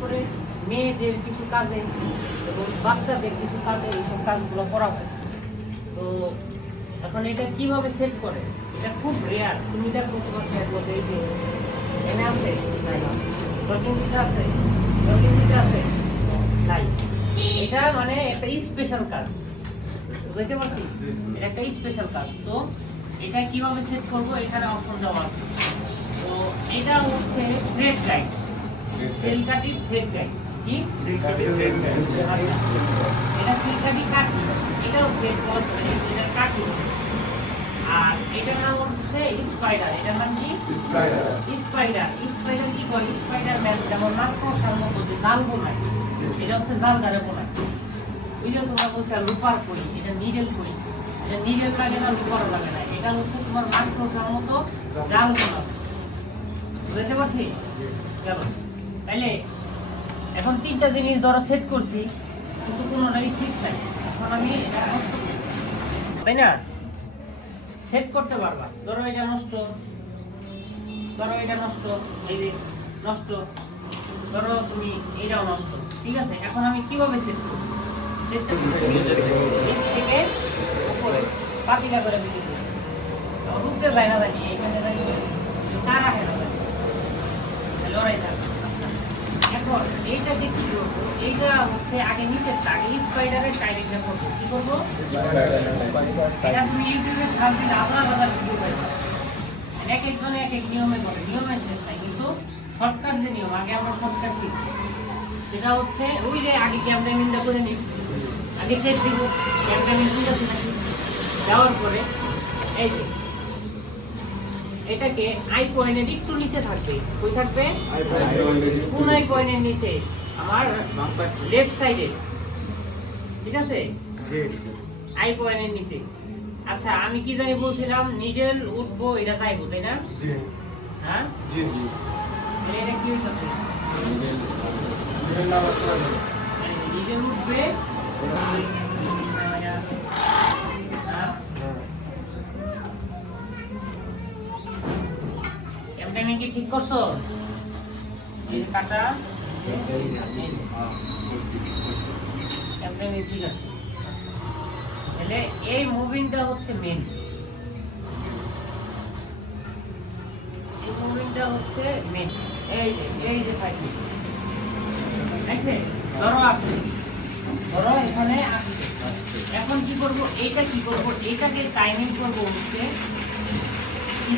করে মেয়েদের কিছু কাজে এবং বাচ্চাদের কিছু কাজে এইসব কাজগুলো করা হয়। তো এখন এটা কীভাবে সেট করে? এটা খুব রেয়ার তুমি দেখো তোমার খেয়াল মধ্যে এই যে এনে আছে আছে নাই। এটা মানে একটা স্পেশাল কাজ। বুঝতে পারছি? এটা একটা স্পেশাল কাজ। তো এটা কীভাবে সেট করব? এখানে অপশন দেওয়া আছে। তো এটা হচ্ছে থ্রেড গাইড সেল কাটি থ্রেড গাইড আচ্ছা। এটা সেল কাটি কাটি এটাও থ্রেড বল এটা কাটি আর এটার নাম হচ্ছে স্পাইডার। এটার নাম কি? স্পাইডার। স্পাইডার। কি করে স্পাইডার ম্যান যেমন মাকড়সার মতো যে জাল বোনায়। এটা হচ্ছে জাল দ্বারা বোনায়। ওই যে তোমরা বলছো রূপার কই এটা নিডেল কই। এটা নিডেল লাগে না রূপার লাগে না। এটা হচ্ছে তোমার মাকড়সার মতো জাল বোনা বুঝতে পারছি? চলো তাইলে এখন তিনটা জিনিস ধরো সেট করছি, কিন্তু কোনোটাই ঠিক নাই। এখন আমি তাই না? সেট করতে পারবা। ধরো এটা নষ্ট। ধরো এটা নষ্ট। এই যে নষ্ট। ধরো তুমি এটাও নষ্ট। ঠিক আছে? এখন আমি কীভাবে সেট করব? সেটটা থেকে পাতিলা করে দিতে রূপে যায় না জানি এখানে তার রাখে না জানি লড়াই থাকবে এখন এইটা যে কি করব এইটা হচ্ছে আগে নিচের আগে স্পাইডারের টাইমিংটা করব। কি করব? এটা তুমি ইউটিউবে সার্চ আলাদা আলাদা ভিডিও পাবে এক একজনে এক এক নিয়মে করে নিয়মের শেষ নাই কিন্তু শর্টকাট যে নিয়ম আগে আমরা শর্টকাট শিখছি সেটা হচ্ছে ওই যে আগে ক্যাম্পেনিংটা করে নিই আগে চেক দিব ক্যাম্পেনিং ঠিক আছে নাকি যাওয়ার পরে এই যে এটাকে আই পয়েন্টের একটু নিচে থাকবে। কই থাকবে? কোন আই পয়েন্টের নিচে? আমার লেফট সাইডে ঠিক আছে? আই পয়েন্টের নিচে। আচ্ছা আমি কি জানি বলছিলাম নিডেল উঠবো এটা চাইব তাই না? হ্যাঁ? তাহলে এটা কি হইতেছে নিডেল উঠবে। হ্যাঁ। এমনি কি ঠিক করছ? কাটা। ধরো আসছে। ধরো এখানে এখন কি করব? এইটা কি করব? এইটাকে টাইমিং করব হচ্ছে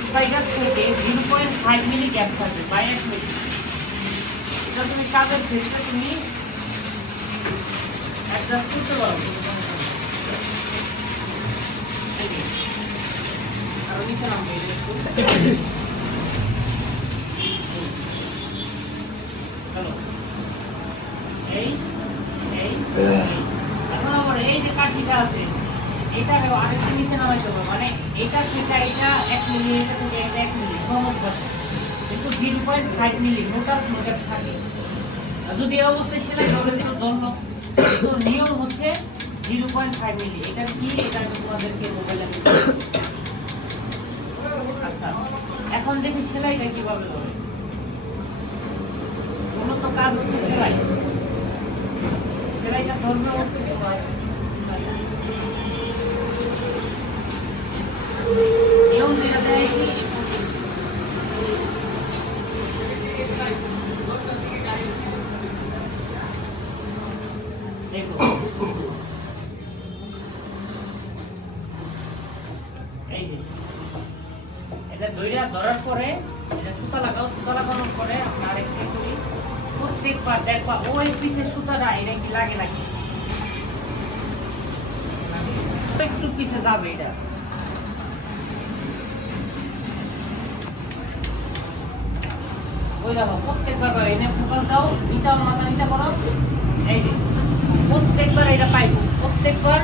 স্পাইডার থেকে zero point five milli gap থাকবে বাই মিনিট এটা তুমি কাজের ক্ষেত্রে তুমি অ্যাডজাস্ট করতে পারো এই এই। যে কাঠিটা আছে এটা আরেকটা নিচে নামাইতে মানে এটা এটা এক মিলি এটা থেকে এটা এক মিলি সহজ কিন্তু জিরো পয়েন্ট ফাইভ মিলি নোটাস নোটাস থাকে। যদি অবস্থায় সেলাই তাহলে তো তো নিয়ম হচ্ছে জিরো পয়েন্ট ফাইভ মিলি। এটা কি? এটা তোমাদেরকে মোবাইলে আচ্ছা এখন দেখি সেলাইটা কীভাবে ধরে। মূলত কাজ হচ্ছে সেলাই। সেলাইটা ধরবে হচ্ছে নিয়ম যেটা দেয় কি? এটা ধইরা ধরার পরে, এটা সুতা লাগাও, সুতা লাগানোর পরে করি। প্রত্যেকবার দেখবা, ওই পিসে সুতাটা এটা কি লাগে নাকি? একটু পিছে যাবে এটা। ওই দেখো, প্রত্যেকবার এনে ফুটল দাও, নিচা মাথা নিচা করো। প্রত্যেকবার এটা পাইবো, প্রত্যেকবার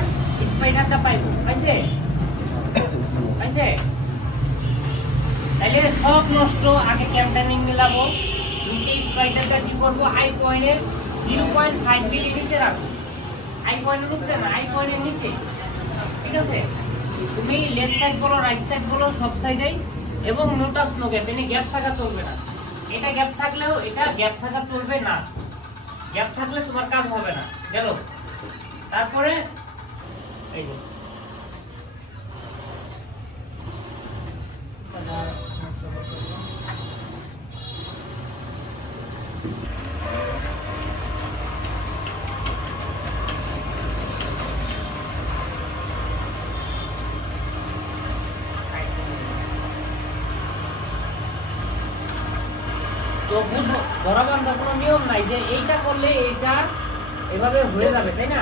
স্পাইডারটা পাইবো, পাইছে? পাইছে? তাইলে সব নষ্ট, আগে ক্যাম্পেনিং মিলাবো, নিচে স্পাইডারটা কি করব আই পয়েন্টের জিরো পয়েন্ট ফাইভ মিলি নিচে রাখব। আই পয়েন্টের উপরে না আই পয়েন্টের নিচে। ঠিক আছে? তুমি লেফট সাইড বলো রাইট সাইড বলো, সব সাইডেই এবং নোটাস নো গ্যাপ এনে গ্যাপ থাকা চলবে না। এটা গ্যাপ থাকলেও, এটা গ্যাপ থাকা চলবে না। গ্যাপ থাকলে তোমার কাজ হবে না। গেল? তারপরে বুঝো কোনো নিয়ম নাই যে এইটা করলে এইটা এভাবে হয়ে যাবে তাই না?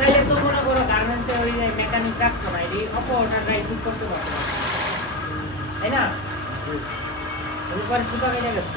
তাইলে তো মনে করো গার্মেন্টসে ওই মেকানিক রাখতো না, এই অপরটা গাড়ি ঠিক করতে পারতো। তাই না রূপার সুতা কেটে গেছে